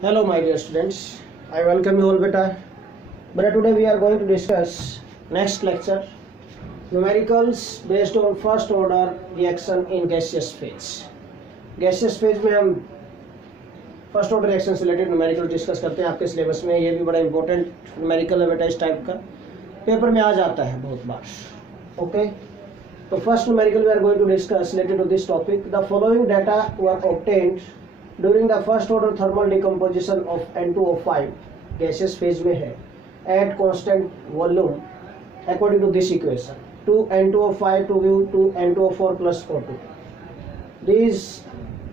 Hello my dear students, I welcome you all beta. But today we are going to discuss next lecture numericals based on first order reaction in gaseous phase. Gaseous phase में हम first order reaction से related numerical discuss करते हैं आपके syllabus में. ये भी बड़ा इंपॉर्टेंट न्यूमेरिकल है बेटा, इस टाइप का पेपर में आ जाता है बहुत बार. ओके, तो first numerical we are going to discuss related to this topic. The following data were obtained during the first order thermal decomposition of N2O5 gaseous phase में है at constant volume according to this equation 2N2O5 to give 2N2O4 plus O2. this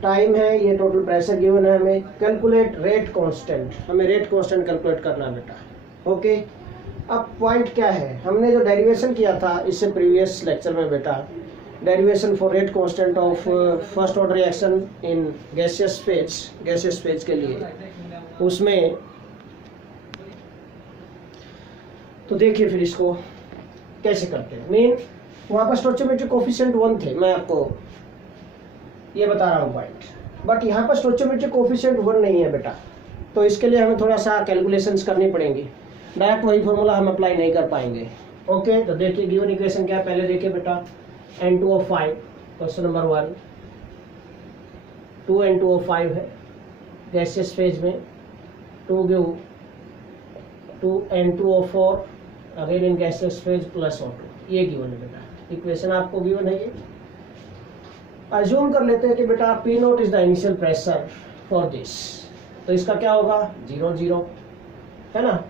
time है, ये total pressure given है. हमें calculate rate constant, हमें rate constant calculate करना है बेटा. ओके, अब पॉइंट क्या है, हमने जो डेरिवेशन किया था इससे प्रीवियस लेक्चर में बेटा, derivation for rate constant of first order reaction in gaseous phase के लिए, उसमें तो देखिए फिर इसको कैसे करते हैं. मेन वहाँ पर स्टोइचियोमेट्रिक कोफिशिएंट 1 थे, मैं आपको ये बता रहा हूँ पॉइंट, बट यहाँ पर स्टोइचियोमेट्रिक कोफिशिएंट 1 नहीं है बेटा. तो इसके लिए हमें थोड़ा सा कैलकुलेशंस करनी पड़ेंगी, डायरेक्ट वही फॉर्मूला हम अप्लाई नहीं कर पाएंगे. ओके, तो देखिए गिवन इक्वेशन क्या है, पहले देखिए बेटा. N2O5 क्वेश्चन नंबर 1, 2N2O5 है गैसियस फेज में, 2 give 2N2O4 again in gaseous phase plus O2. ये गिवन है बेटा, इक्वेशन आपको गिवन है. ये अज्यूम कर लेते हैं कि बेटा P note is the initial pressure for this, तो इसका क्या होगा 0 0 है ना.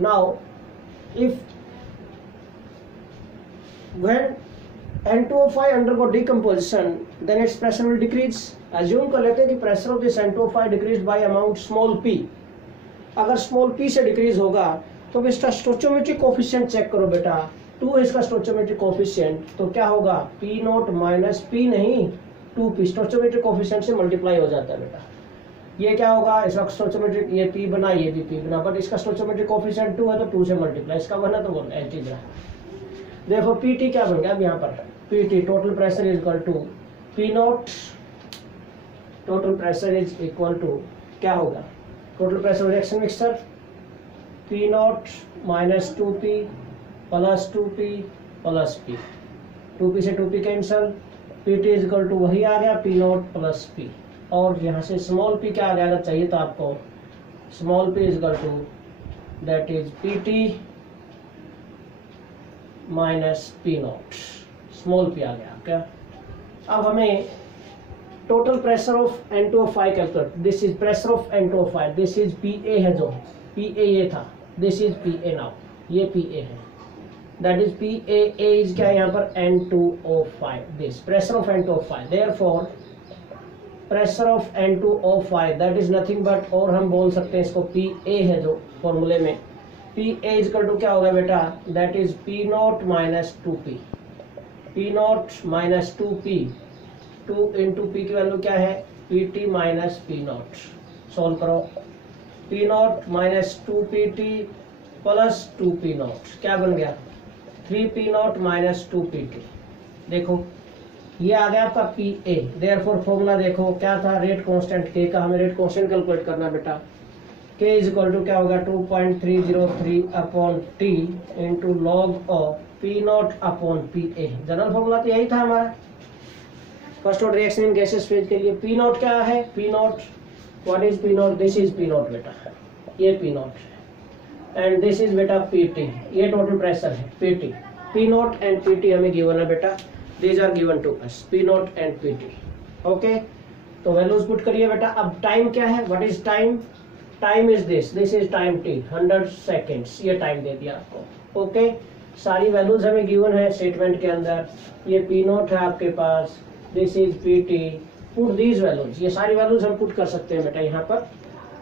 Now if when N2O5 undergo decomposition then its pressure will decrease. assume कर लेते हैं कि pressure of this N2O5 decreased by amount small p. अगर small p से डिक्रीज होगा तो इसका स्टोइचियोमेट्रिक कोफिशिएंट चेक करो बेटा. 2 है इसका स्टोइचियोमेट्रिक कोफिशिएंट, तो क्या होगा P नोट माइनस P नहीं 2P स्टोइचियोमेट्रिक कोफिशिएंट से मल्टीप्लाई हो जाता है बेटा. ये क्या होगा, इसका स्टोइचियोमेट्रिक ये P बना, ये भी P बना, बट इसका स्टोइचियोमेट्रिक कोफिशिएंट 2 है तो 2 से मल्टीप्लाई, इसका बना तो बोल एच रहा. देखो PT क्या बन गया अब यहाँ पर, PT total pressure is equal to P nought, total pressure is equal to क्या होगा, total pressure reaction mixture P nought minus 2P plus 2P plus P, 2P से 2P cancel, PT is equal to वही आ गया P not plus P, और यहाँ से small p क्या आ गया, अगर चाहिए तो आपको small p is equal to that is PT minus P nought, small p आ गया क्या. अब हमें total pressure of N2O5 calculate. This is pressure of N2O5, this is PA है, जो PA ये था, दिस इज PA नाउ, ये PA है, दैट इज PA. इज क्या है यहाँ पर N2O5, this pressure of N2O5. Therefore pressure of N2O5 that is nothing but, और हम बोल सकते हैं इसको PA है जो फॉर्मूले में, PA इजकल टू क्या होगा बेटा, that is P nought minus 2P, P nought minus 2P, 2 into P की वैल्यू क्या है PT minus P not. Solve करो, P nought minus 2PT plus 2P not क्या बन गया 3P नॉट माइनस 2PT. देखो ये आ गया आपका PA. देयरफॉर फॉर्मूला देखो क्या था, रेट कांस्टेंट K का, हमें रेट कांस्टेंट कैलकुलेट करना बेटा. K इज इक्वल टू क्या होगा 2.303 upon T into log of P nought upon PA. General formula तो यही था हमारा first order reaction in gases phase के लिए. P नॉट क्या है, P nought, what is P nought, this is P nought बेटा, ये P nought and this is बेटा PT, ये टोटल प्रेशर है PT. P nought and PT हमें गिवन है बेटा, these are given to us, P nought and PT. Okay, तो values put करिए बेटा. अब टाइम क्या है, what is time, time is this is time T 100 seconds, ये टाइम दे दिया आपको. ओके, सारी वैल्यूज हमें गिवन है स्टेटमेंट के अंदर. ये P नॉट है आपके पास, this is PT, put these values, ये सारी वैल्यूज हम पुट कर सकते हैं बेटा यहाँ पर.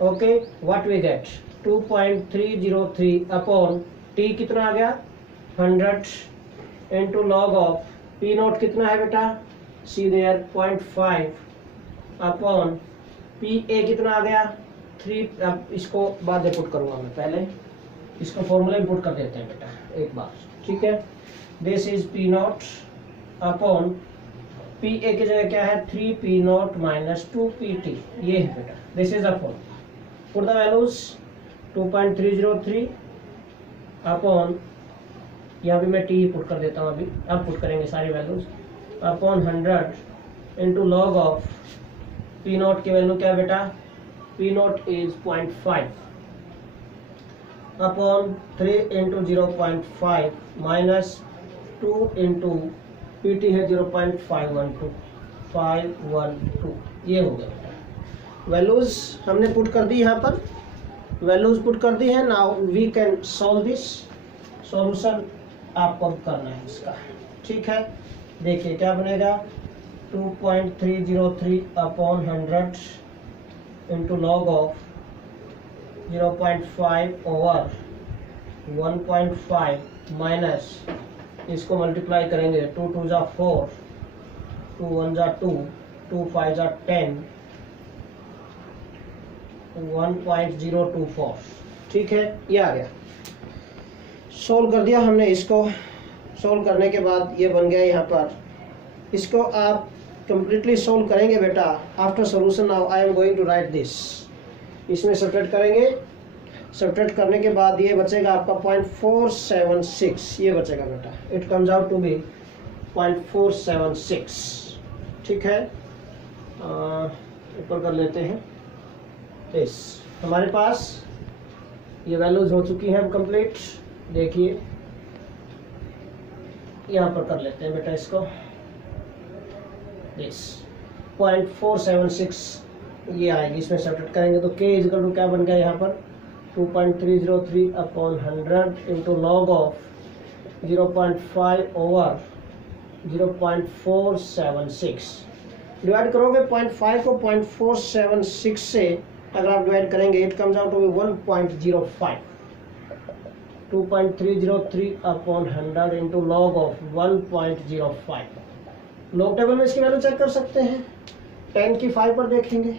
Okay, what we get 2.303 upon T कितना आ गया 100 into log of P nought कितना है बेटा, सी देयर 0.5 अपॉन PA कितना आ गया 3. अब इसको बाद में पुट करूंगा मैं, पहले इसको फॉर्मूले में पुट कर देते हैं बेटा एक बार, ठीक है. This is P nought upon P A की जगह क्या है 3p नॉट माइनस 2pt, ये है बेटा, this is upon put the values 2.303 upon, यहाँ भी मैं टी पुट कर देता हूँ, अभी अब पुट करेंगे सारी values, upon 100 into log of P not की वैल्यू क्या बेटा, p not is 0.5 upon 3 into 0.5 minus 2 into P T है 0.512 ये हो गया बेटा। वैल्यूज हमने पुट कर दी, यहाँ पर वैल्यूज पुट कर दी है। Now we can solve this, solution आपको अब करना है इसका, ठीक है। देखिए क्या बनेगा, 2.303 upon 100 into log of 0.5 over 1.5 minus, इसको मल्टीप्लाई करेंगे, 2 2 जा 4, 2 1 जा 2, 2 5 जा 10, 1.024, ठीक है, ये आ गया। सोल्व कर दिया हमने इसको। सोल्व करने के बाद ये बन गया यहाँ पर। इसको आप कंप्लीटली सोल्व करेंगे बेटा। After solution now I am going to write this. इसमें सब्ट्रैक्ट करेंगे, सब्ट्रैक्ट करने के बाद ये बचेगा आपका 0.476, ये बचेगा बेटा। It comes out to be 0.476, ठीक है। ऊपर कर लेते हैं इस, हमारे पास ये वैल्यूज हो चुकी हैं अब कंप्लीट। देखिए यहाँ पर कर लेते हैं बेटा इसको, दिस 0.476 ये आएगी। इसमें सब्ट्रैक्ट करेंगे तो k इक्वल टू क्या बन गया यहाँ पर, 2.303 upon 100 into log of 0.5 over 0.476। Divide करोगे 0.5 को 0.476 से अगर आप डिवाइड करेंगे, it comes out to be 1.05। 2.303 upon 100 into log of 1.05। Log table में इसकी वैल्यू चेक कर सकते हैं। 10 की 5 पर देखेंगे,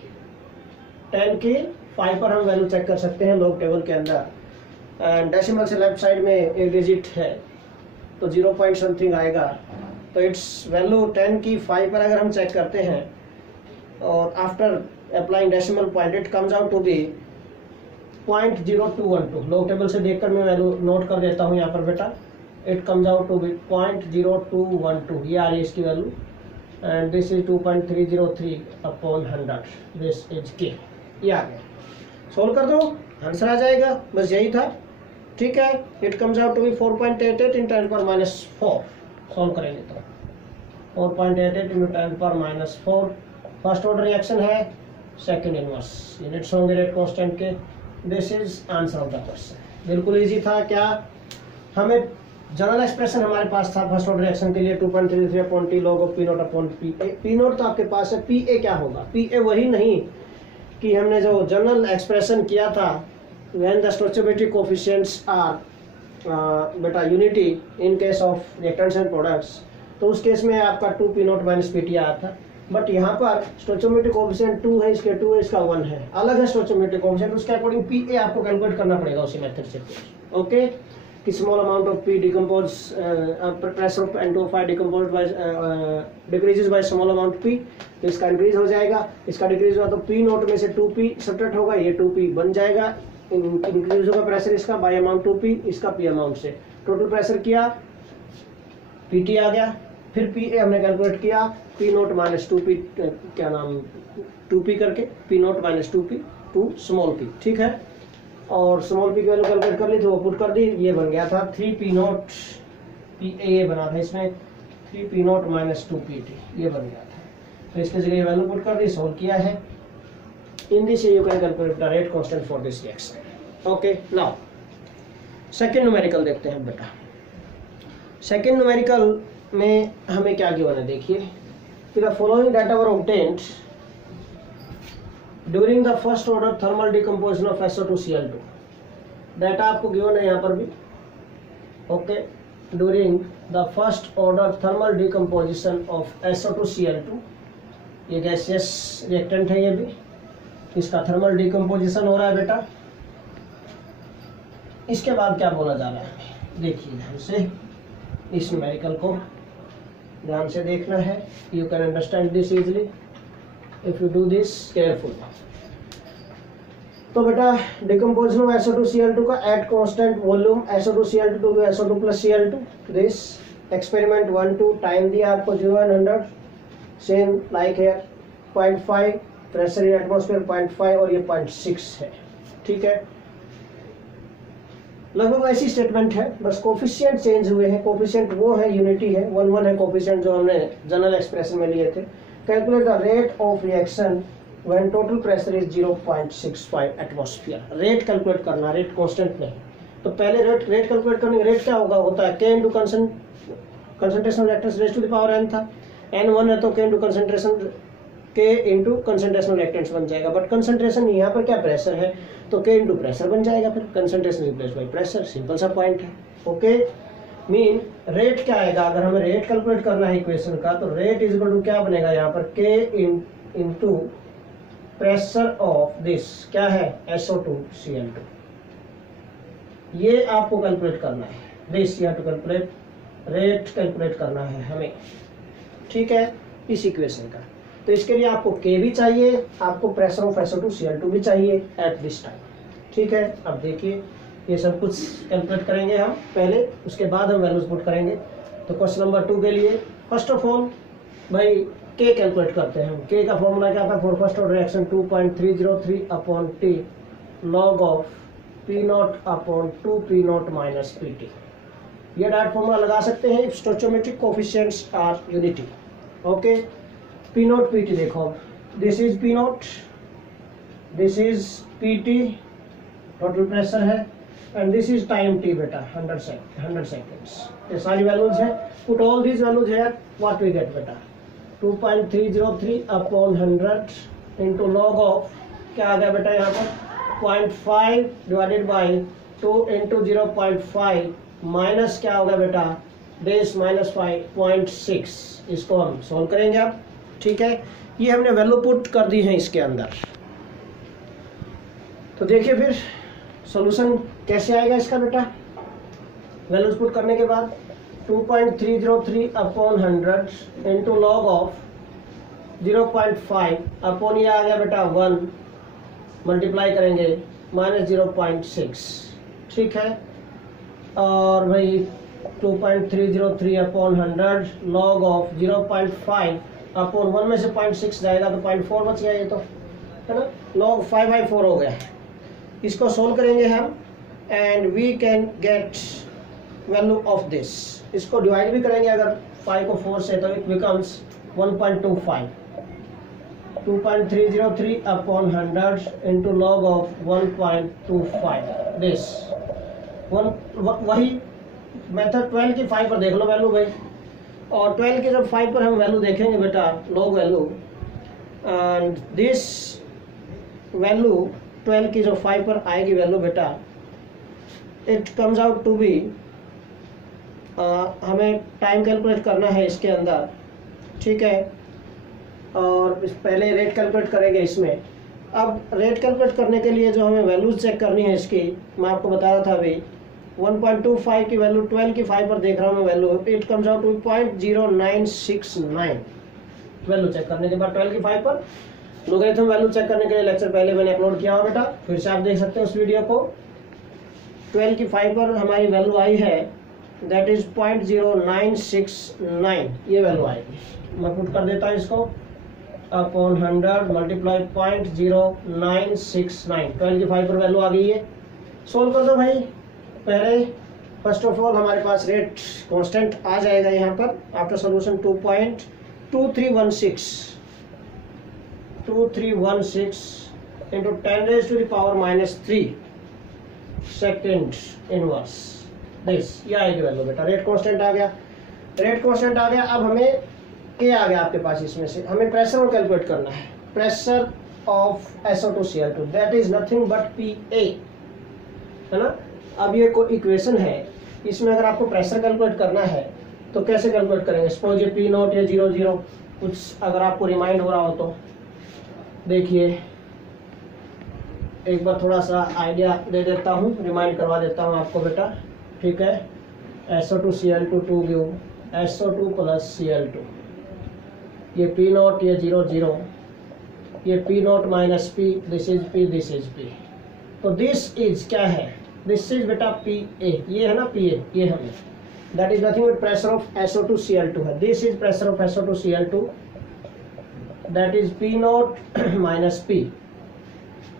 10 की 5 पर हम वैल्यू चेक कर सकते हैं लॉग टेबल के अंदर। डेसिमल से लेफ्ट साइड में एक डिजिट है तो 0 पॉइंट समथिंग आएगा, तो इट्स वैल्यू 10 की 5 पर अगर हम चेक करते हैं और after applying decimal point it comes out to be 0.0212। Log table से देखकर मैं वैल्यू नोट कर देता हूँ यहाँ पर बेटा। It comes out to be 0.0212, ये आ रही है इसकी value. And this is 2.303 upon 100, this is K, ये आ गया। सोल्व कर दो, आंसर आ जाएगा, बस यही था, ठीक है। It comes out to be 4.88 in 10⁻⁴। Solve करेंगे तो 4.88 इन 10⁻⁴। फर्स्ट ऑर्डर रिएक्शन है, सेकंड इनवर्स, यूनिट्स होंगे रेट कांस्टेंट के। This is answer of the question. बिल्कुल इजी था। क्या हमें जनरल एक्सप्रेशन हमारे पास था फर्स्ट ऑर्डर रिएक्शन के लिए, 2.33 upon T log of P not upon P A. P not तो आपके पास है, पी ए क्या होगा, पी ए वही नहीं कि हमने जो जनरल एक्सप्रेशन किया था व्हेन द स्टोइचोमेट्रिक कोएफिशिएंट्स आर बेटा unity in case of reactants and products, तो उस केस में आपका 2 P not minus P T आया था। बट यहाँ पर स्टोइचोमेट्रिक कोएफिशिएंट 2 है, इसके 2 है, इसका 1 है, अलग है स्टोइचोमेट्रिक कोएफिशिएंट, उसके अकॉर्डिंग पी ए आपको कैलकुलेट करना पड़ेगा उसी मेथड से। ओके, कि small amount of P decompose, pressure of N2O5 decompose by decreases by small amount P, तो इसका इंक्रीज हो जाएगा। इसका डिक्रीज हुआ तो पी नोट में से 2p सब्ट्रैक्ट होगा, ये 2p बन जाएगा। इंक्रीज होगा प्रेशर इसका बाय अमाउंट 2p, इसका p अमाउंट से। टोटल प्रेशर किया, pt आ गया, फिर pa हमने कैलकुलेट किया, p नोट माइनस 2p, क्या नाम 2p करके, p नोट माइनस 2p टू स्मॉल p, ठीक है। और स्मॉल p की वैल्यू कैलकुलेट कर ली थी, वो पुट कर दी, ये बन गया था 3p नोट, pa बना था इसमें 3p नोट माइनस 2pt, ये बन गया था। तो इसके जगह वैल्यू पुट कर दी, सोल्व किया है। In this you can calculate the rate constant for this reaction. Okay, now second numerical देखते हैं बेटा। सेकंड न्यूमेरिकल में हमें क्या गिवन है, देखिए। The following data were obtained during the first order thermal decomposition of SO2Cl2। Data आपको given है यहाँ पर भी। Okay, during the first order thermal decomposition of SO2Cl2, ये गैसियस रिएक्टेंट है, ये भी इसका थर्मल डिकम्पोजिशन हो रहा है बेटा। इसके बाद क्या बोला जा रहा है, देखिए ध्यान से, इस न्यूमेरिकल को ध्यान से देखना है। You can understand this easily if you do this careful. तो बेटा डिकम्पोजिशन ऑफ SO2Cl2 का at constant volume SO2Cl2 to SO2 plus Cl2, this experiment 1 2, time दिया आपको 0 and 100, सेम लाइक है 0.5, प्रेशर इन एटमॉस्फेयर 0.5 और ये 0.6 है, ठीक है। लगभग ऐसी स्टेटमेंट है, बस कोफिशिएंट चेंज हुए हैं। कोफिशिएंट वो है, यूनिटी है, 1 1 है कोफिशिएंट जो हमने जनरल एक्सप्रेशन में लिए थे। Calculate the rate of reaction when total pressure is 0.65 atmosphere. Rate calculate करना, रेट कांस्टेंट नहीं। तो पहले रेट कैलकुलेट करने का रेट क्या होता है K into concentration reactants raise to the power n था, n1 है तो K इंटू कंसंट्रेशन रिएक्टेंस बन जाएगा। बट कंसंट्रेशन यहाँ पर क्या प्रेशर है तो K इंटू प्रेशर बन जाएगा, फिर concentration replace by pressure, simple सा पॉइंट है। ओके, मीन रेट क्या आएगा, अगर हमें रेट कैलकुलेट करना है इक्वेशन का, तो रेट इज इक्वल टू क्या बनेगा यहाँ पर K into pressure of this क्या है SO2Cl2। ये आपको कैलकुलेट करना है, this you have to calculate, rate calculate करना है हमें, ठीक है, इस इक्वेशन का। तो इसके लिए आपको K भी चाहिए, आपको प्रेशर ऑफ SO2Cl2 भी चाहिए एट दिस टाइम, ठीक है। अब देखिए ये सब कुछ कैलकुलेट करेंगे हम पहले, उसके बाद हम वैल्यूज पुट करेंगे। तो क्वेश्चन नंबर 2 के लिए फर्स्ट ऑफ ऑल भाई K कैलकुलेट करते हैं हम। K का फॉर्मूला क्या था for first order reaction 2.303 upon T log of P0 upon 2P0 minus PT। ये डायरेक्ट फॉर्मूला लगा सकते हैं, stoichiometric coefficients are unity. Okay, P0 PT देखो, this is P0, this is PT total pressure है, and this is time T बेटा 100 seconds. ये सारी values है, पुट ऑल दीज वैल्यूज है, व्हाट वी गेट बेटा 2.303 अपॉन 100 इंटू लॉग ऑफ क्या आ गया बेटा यहाँ पर 0.5 डिवाइडेड बाई 2 इंटू 0.5 माइनस क्या होगा बेटा बेस माइनस 5.6। इसको हम सॉल्व करेंगे अब, ठीक है। ये हमने वैल्यू पुट कर दी है इसके अंदर। तो देखिए फिर सॉल्यूशन कैसे आएगा इसका बेटा, वैल्यूज पुट करने के बाद 2.303 upon 100 into log of 0.5 upon ये आ गया बेटा 1 मल्टीप्लाई करेंगे माइनस 0.6, ठीक है। और भाई 2.303 अपॉन 100 लॉग ऑफ 0.5 अपॉन 1 में से 0.6 जाएगा तो 0.4 बच गया, ये तो है ना, log 5/4 हो गया। इसको सोल्व करेंगे हम and we can get value of this. इसको डिवाइड भी करेंगे अगर 5 को 4 से, तो it becomes 1.25 2.303 upon 100 into log of 1.25 this वही मेथड 12 की 5 पर देख लो वैल्यू भाई, और 12 की जब 5 पर हम वैल्यू देखेंगे बेटा log value, and this value 12 की जो 5 पर आएगी वैल्यू बेटा, it comes out to be, हमें टाइम कैलकुलेट करना है इसके अंदर, ठीक है। और पहले रेट कैलकुलेट करेंगे इसमें। अब रेट कैलकुलेट करने के लिए जो हमें वैल्यूज चेक करनी है इसकी, मैं आपको बता रहा था अभी 1.25 की वैल्यू 12 की 5 पर देख रहा हूँ मैं value, it comes out to 0.0969 value check करने के बाद 12 की 5 पर लोगरिथम वैल्यू चेक करने के लिए लेक्चर पहले मैंने अपलोड किया हुआ बेटा, फिर से आप देख सकते हैं उस वीडियो को। 12 की 5 पर हमारी वैल्यू आई है दैट इज 0.0969, ये वैल्यू आएगी। मैं पुट कर देता हूँ इसको अपॉन 100 मल्टीप्लाई 0.0969, 12 की 5 पर वैल्यू आ गई है। सोल्व कर दो भाई। पहले फर्स्ट ऑफ ऑल हमारे पास रेट कांस्टेंट आ जाएगा यहाँ पर after solution 2.2316 into 10 raise to the power -3 second inverse this, ये आएगी वैल्यू बेटा। रेट कांस्टेंट आ गया, रेट कांस्टेंट आ गया। अब हमें K आ गया आपके पास, इसमें से हमें प्रेशर और कैलकुलेट करना है। Pressure of SO2Cl2 that is nothing but PA, है ना। अब ये कोई इक्वेशन है, इसमें अगर आपको प्रेशर कैलकुलेट करना है तो कैसे कैलकुलेट करेंगे। सपोज ये P0 या 00 कुछ अगर आपको रिमाइंड हो रहा हो तो देखिए एक बार थोड़ा सा आइडिया दे देता हूँ, रिमाइंड करवा देता हूँ आपको बेटा, ठीक है। SO2Cl2 to give SO2 plus Cl2, ये P0 ये 00, ये P0 minus P, this is P, this is P, तो दिस इज क्या है, दिस इज बेटा पी ए, ये है ना पी ए, ये हमें that is nothing but pressure of SO2Cl2 है। This is pressure of SO2Cl2 that is p not minus P.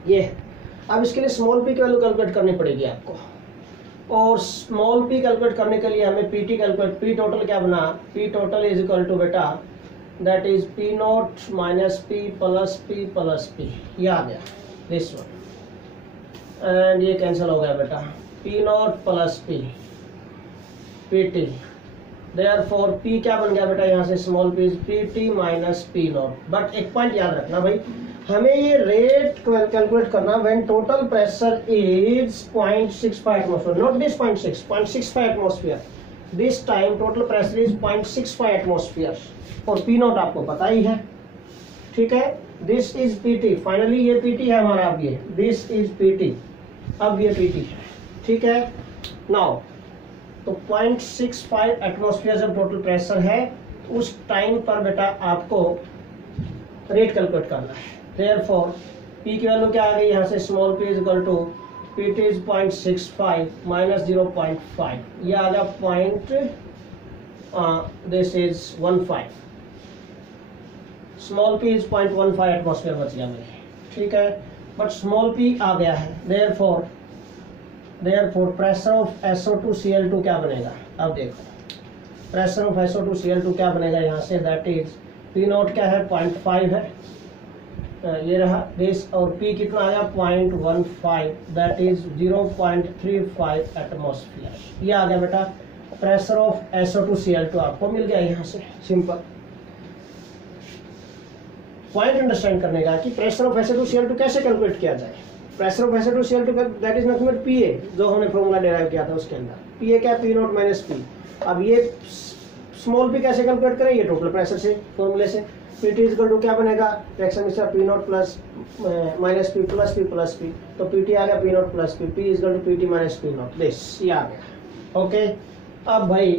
ये अब इसके लिए स्मॉल पी की वैल्यू कैलकुलेट करनी पड़ेगी आपको, और स्मॉल पी कैलकुलेट करने के लिए हमें p t calculate, p total क्या बना, p total is equal to बेटा that is p not minus P plus p, ये आ गया दिस वन, एंड ये कैंसिल हो गया बेटा, p not plus p t, therefore p क्या बन गया बेटा यहाँ से, small p p T minus P not. But एक पॉइंट याद रखना भाई, हमें ये रेट कैलकुलेट करना when total pressure is 0.65 atmosphere, not this 0.65 atmosphere, this time total pressure is 0.65 atmosphere, और पी नॉट आपको पता ही है, ठीक है। This is P T, finally ये पी टी है हमारा, अब ये दिस इज पी टी, अब ये पी टी है, ठीक है। नाउ तो 0.65 एटमॉस्फेयर जब टोटल प्रेशर है उस टाइम पर बेटा आपको रेट कैलकुलेट करना है। देयरफॉर पी की वैल्यू क्या आ गई यहाँ से, small P is equal to P T is 0.65 minus 0.5, ये आ गया this is 15, small P is 0.15 atmosphere बच गया मेरे, ठीक है। बट स्मॉल पी आ गया है, देयरफॉर प्रेशर ऑफ SO2Cl2 क्या बनेगा, अब देखो प्रेशर ऑफ SO2Cl2 क्या बनेगा यहाँ से, दैट इज पी नॉट क्या है 0.5 है, ये रहा दिस, और पी कितना आया 0.15 दैट इज 0.35 एटमॉस्फेयर, ये आ गया बेटा प्रेशर ऑफ SO2Cl2 आपको मिल गया यहाँ से। सिंपल पॉइंट अंडरस्टैंड करने का कि प्रेशर ऑफ SO2Cl2 कैसे कैलकुलेट किया जाए। Pressure of SO2Cl2 that is nothing but P A, जो हमने फॉर्मूला डिराइव किया था उसके अंदर, पी ए क्या, पी नॉट माइनस पी। अब ये स्मॉल पी कैसे कैलकुलेट करें, ये टोटल प्रेशर से फॉर्मूले से, पी टी इक्वल टू क्या बनेगा, reaction mixture P not plus minus P plus P, तो पी टी आ गया P not plus P equal to P T minus P nought, this ये आ गया, ओके। अब भाई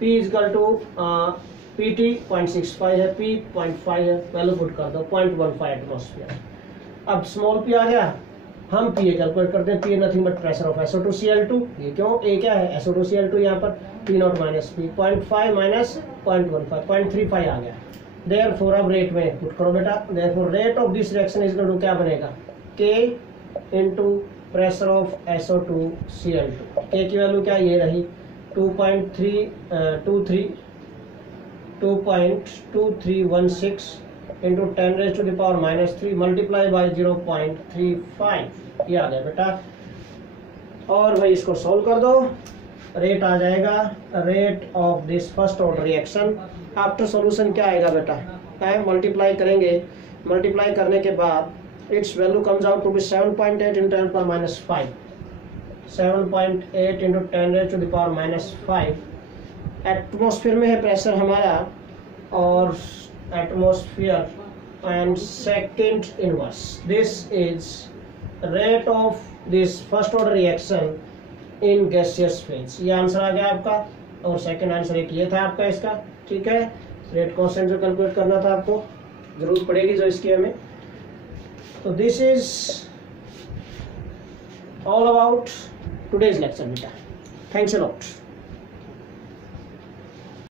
P equal to P T 0.65 है, पी 0.5 है, वैल्यू पुट कर दो 0.15 एटमॉस्फेयर। अब स्मॉल पी आ गया, हम पी ए कैलकुलेट करते हैं, P A nothing but pressure of SO2Cl2, ये क्यों, ए क्या है SO2Cl2 यहाँ पर, P not minus P, 0.5 minus 0.15 0.35 आ गया। देयरफॉर अब रेट में पुट करो बेटा, therefore rate of this reaction is equal to क्या बनेगा, K into pressure of SO2Cl2, K की वैल्यू क्या ये रही 2.2316 इंटू 10⁻³ मल्टीप्लाई बाई 0.35, ये आ गया बेटा। और भाई इसको सॉल्व कर दो, रेट आ जाएगा, rate of this first order reaction after solution क्या आएगा बेटा, मल्टीप्लाई करेंगे, मल्टीप्लाई करने के बाद its value comes out to be 7.8 × 10⁻⁵, 7.8 into 10⁻⁵। Atmosphere में है प्रेशर हमारा, और atmosphere and second inverse, this is rate of this first order reaction in gaseous phase. ये आंसर आ गया आपका, और सेकंड आंसर एक ये था आपका इसका, ठीक है। रेट कांस्टेंट जो कैलकुलेट करना था आपको, जरूरत पड़ेगी जो इसकी हमें। तो this is all about today's lecture बेटा, थैंक्स अ लॉट।